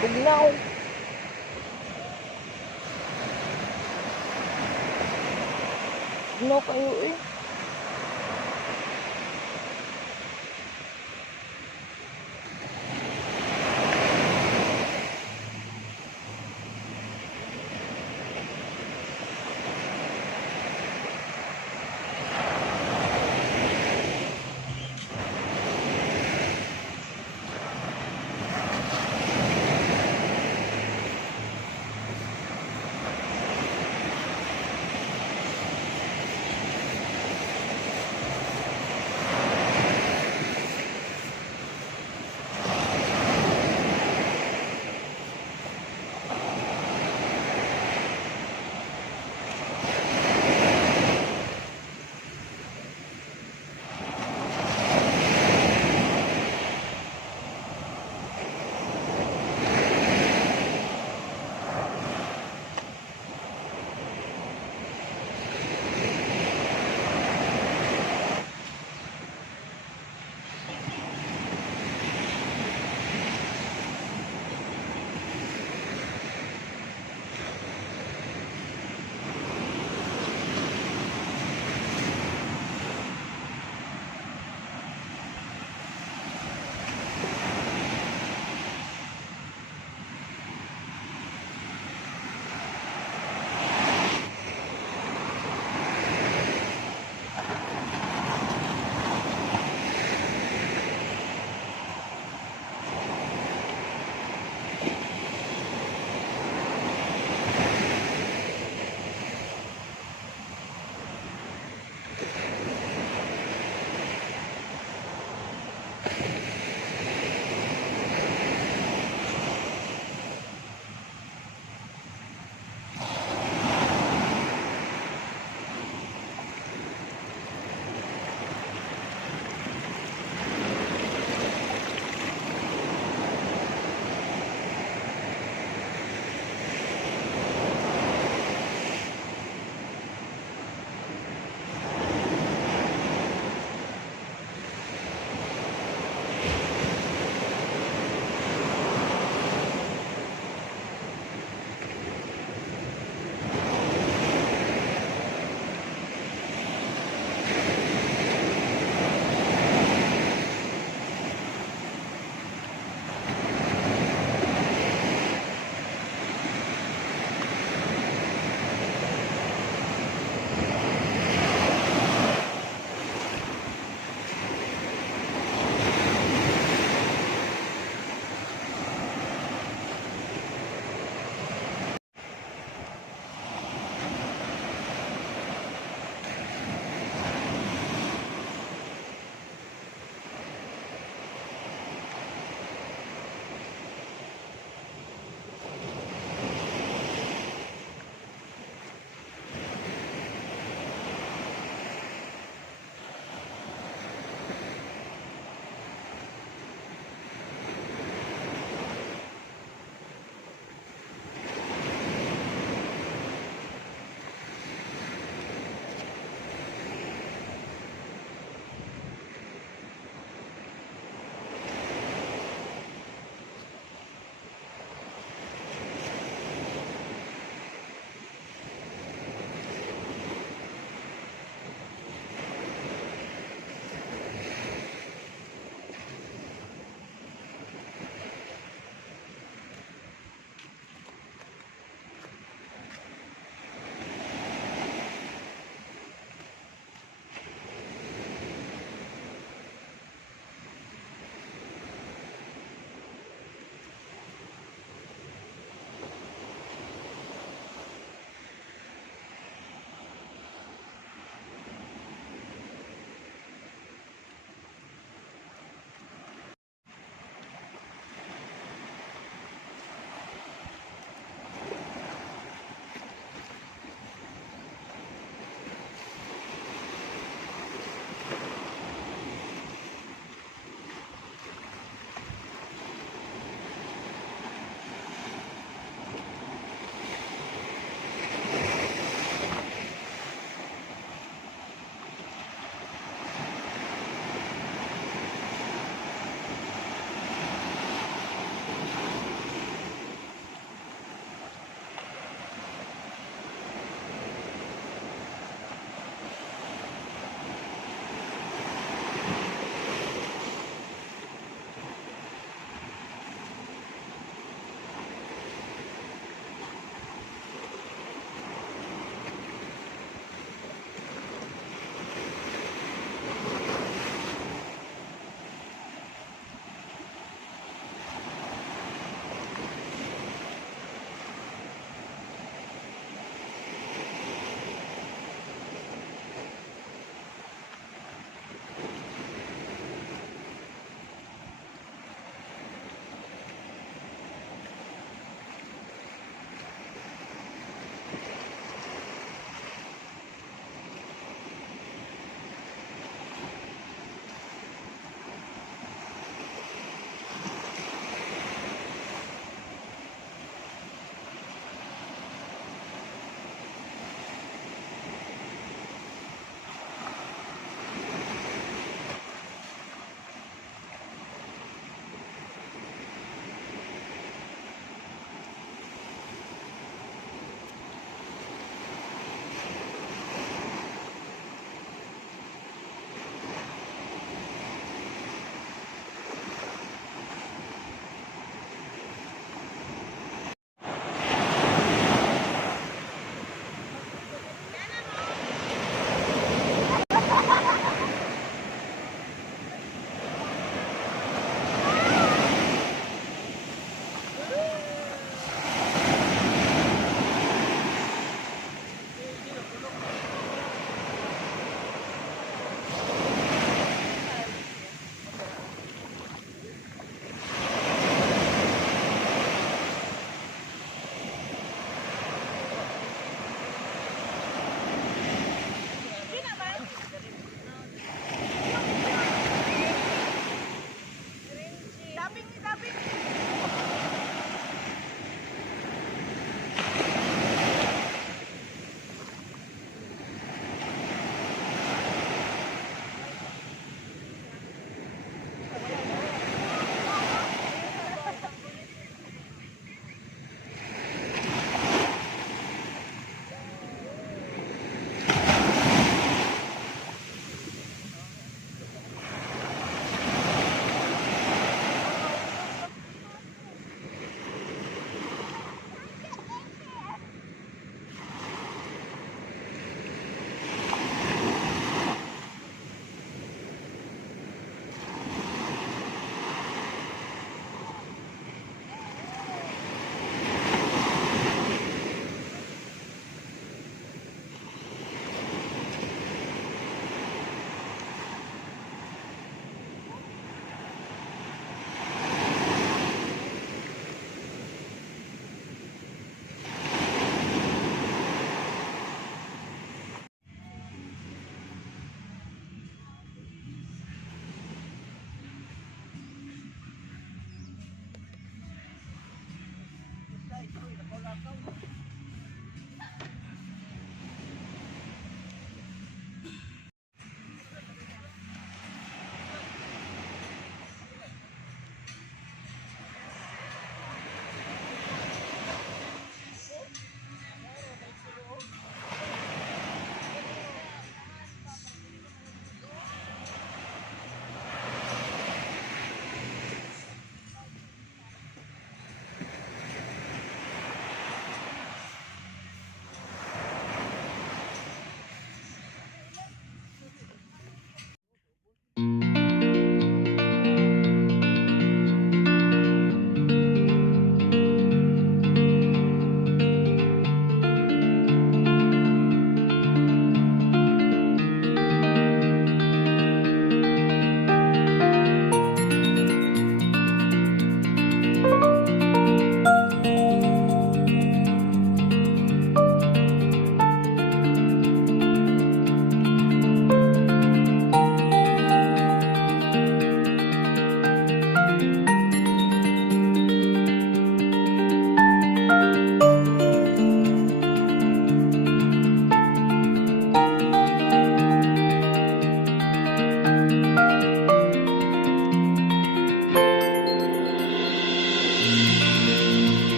Bugnaw. Bugnaw kayo eh.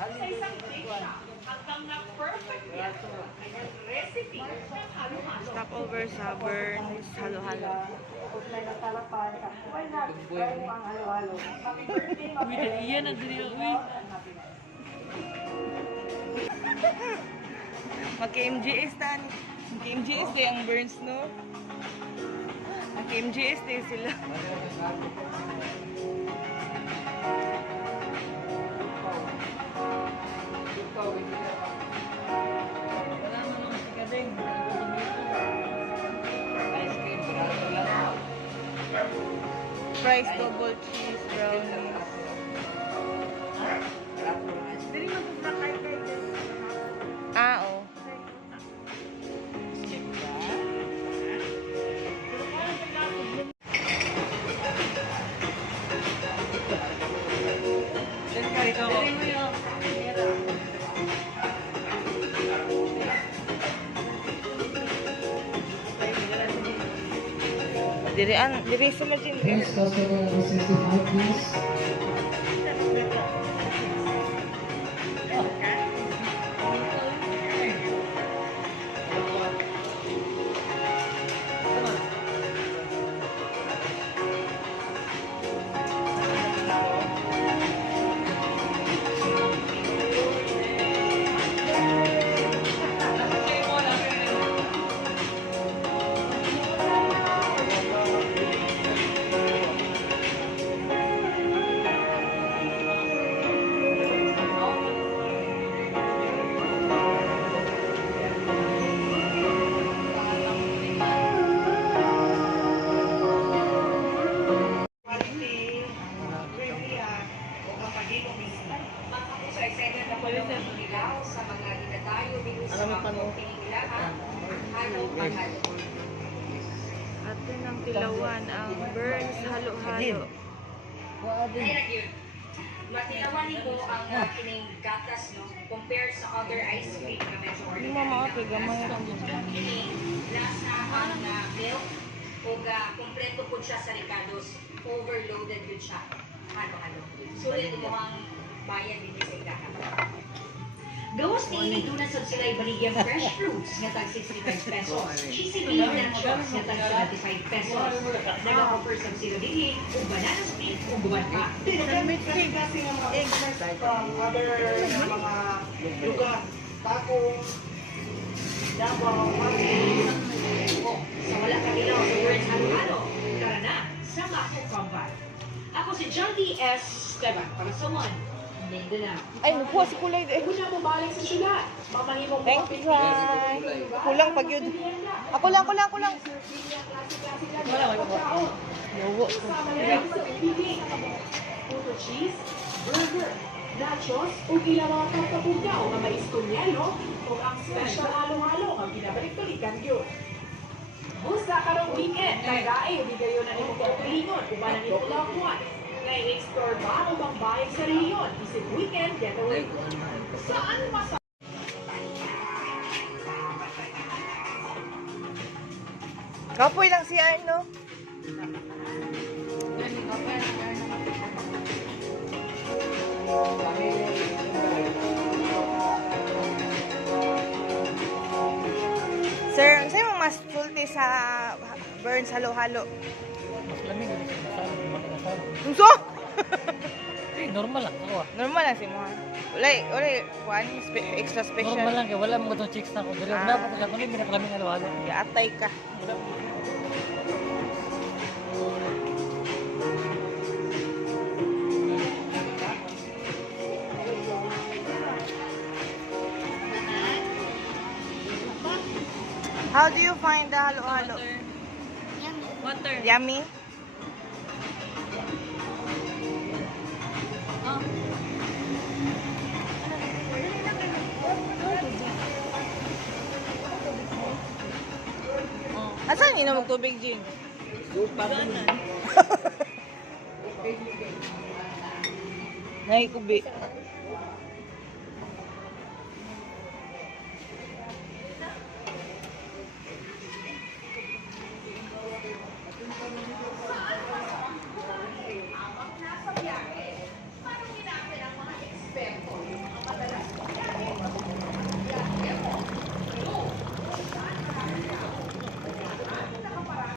Sa isang dish hanggang na perfect yan. Ayan, recipe ng halo-halo. Stopover sa Burns Halo-Halo. Iyan ang dali uwi. Mag-KMGS tan. Mag-KMGS kaya ang Burns, no? Mag-KMGS din sila. Wala mo naman si Kadeng. Fries, double cheese, brownies. Oo. Diri sa Martin. Next customer number 65, please. Sa mga dinadayo dito sa mga pinilahan, halo-halo. Atin ang tilawan ang Burns Halo-Halo. Matinawan nito ang kining gatas, no, compared sa other ice cream na medyo Hindi mo maapig, gamay lang dito. kining lasa ang milk o kompleto po siya sa Ricardo's, overloaded yun siya. Halo-halo. Sulit mo ang bayan dito sa igahan. Gawas ni ini doon sa sila ibaligyang fresh fruits nga tag 65 pesos. Cheesy bean nachos nga tag 75 pesos. Nag-offer sa sila dili o banana split o buwan pa. Kasi ng mga business from other mga lugar, Takong, Davao, Mati. Sa wala kabilaw sa Burns Halo-Halo, tara na sa Mako Combat. Ako si John D. S. Esteban para sa One. Mindanao. Ay, nakuha si kulay din. Una mo balik sa syudad. Mamahimong Thank you, Try. Kulang pag yun. Ako lang. Wala, Yowo. Kasama na lang sa pipili. Puto cheese, burger, nachos, o ilang mga kapapugyaw na may istunyano o ang special halo-halo ang ginabalik-balikan yun. Busa ka ng weekend, nag-aay, bigayo na ni mo kaupilingon, kung ba na ni mo loved one. Na-explore ba o bang bayang sa rehiyon? Isip weekend getaway. Saan masarap? Kapoy lang si Arno. Sir, sa'yo mo mas sulti sa Burns Halo-Halo? Mas lamig. Unso? Normal lang. Ako Normal lang si mo. Wala, extra special. normal lang. Kaya wala mo itong chicks na ako. Pero dapat ako nila minakalaming halo-halo. Atay ka. How do you find the halo-halo? Water. Yummy? Asan inom ng tubig, Jing? Naikubi.